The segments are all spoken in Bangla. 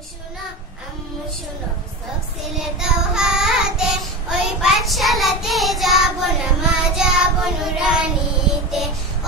শুনো আম্মু শুনো সব ছেলে দাও হাতে ওই পাঠশালাতে যাব না মা যাব নুরানিতে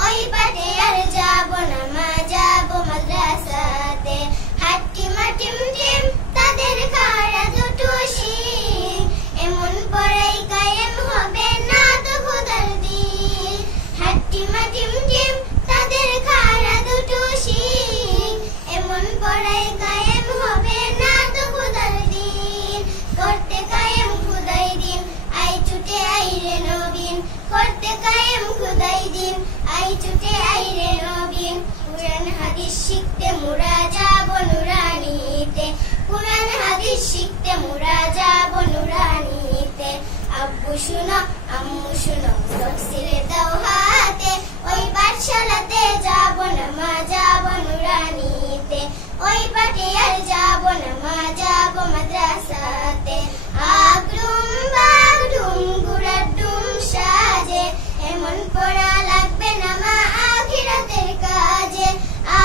ওই পাঠে আর যাব না মা যাব মাদ্রাসাতে হাট্টিম টিম টিম তাদের খাড়া দুটো শিং এমন পড়াই কায়েম হবে না তো খোদার দিন হাট্টিম টিম টিম তাদের খাড়া দুটো শিং এমন পড়াই কায়েম হবে না তো খোদার দিন করতে কায়েম খুদাই দিন আই ছুটে আই রে নবীন করতে কায়েম খুদাই দিন আই ছুটে আই রে নবীন কুরআন হাদিস শিখতে মোরা যাব নুরানিতে কুরআন হাদিস শিখতে মোরা যাব নুরানিতে আব্বু শুনো আম্মু শুনো সব ছেলে দাও হাতে ওই পাঠশালাতে যাব না মা যাব নুরানিতে ওই পাঠে আর যাব না মা যাব মাদ্রাসাতে আগডুম বাগডুম গুড়াডুম সাজে এমন পড়া লাগবে না মা আখিরাতের কাজে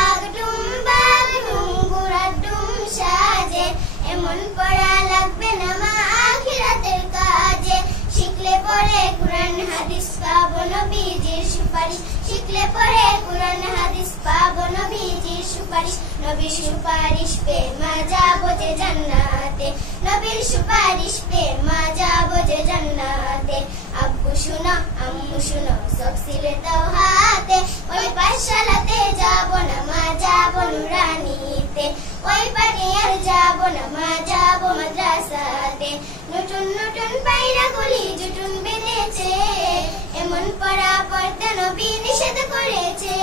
আগডুম বাগডুম গুড়াডুম সাজে এমন পড়া লাগবে না মা আখিরাতের কাজে শিখলে পরে কুরআন হাদিস পাবো নবীজির সুপারিশ শিখলে পরে কুরআন হাদিস পাবো নবীজির সুপারিশ নবীর সুপারিশ পে মা যাবো যে জান্নাতে নবীর সুপারিশ পে মা যাবো যে জান্নাতে আব্বু শুনো আম্মু শুনো সব ছেলে দাও হাতে ওই পাঠশালাতে যাব না মা যাব নুরানিতে ওই পাঠে আর যাব না মা যাব মাদ্রাসাতে নতুন নতুন পায়রা গুলি জুটুন বেঁধেছে এমন পড়া পড়তে নবী নিষেধ করেছে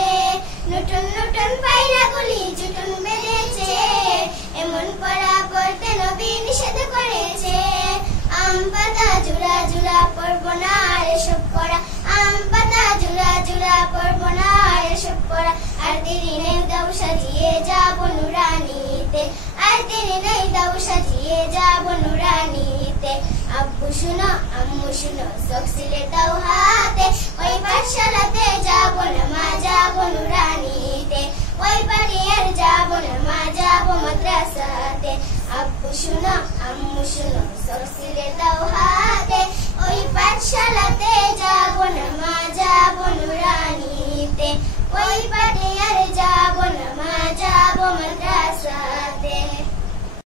নতুন নতুন পায়রা গুলি জুটুন বেঁধেছে এমন পড়া পড়তে নবী নিষেধ করেছে আম পাতা জুড়া জুড়া পড়বো না আর এসব পড়া আম পাতা জুড়া জুড়া পড়বো না আর এসব পড়া আর দেরি নেই দাও সাজিয়ে যাব নুরানিতে আর দেরি নেই দাও সাজিয়ে যাব নুরানিতে আব্বু শুনো আম্মু শুনো সব ছেলে দাও হাতে ওই পাঠশালাতে যাব না মা যাব নুরানিতে ওই পাঠে আর যাব না মা যাব মাদ্রাসাতে আব্বু শুনো আম্মু শুনো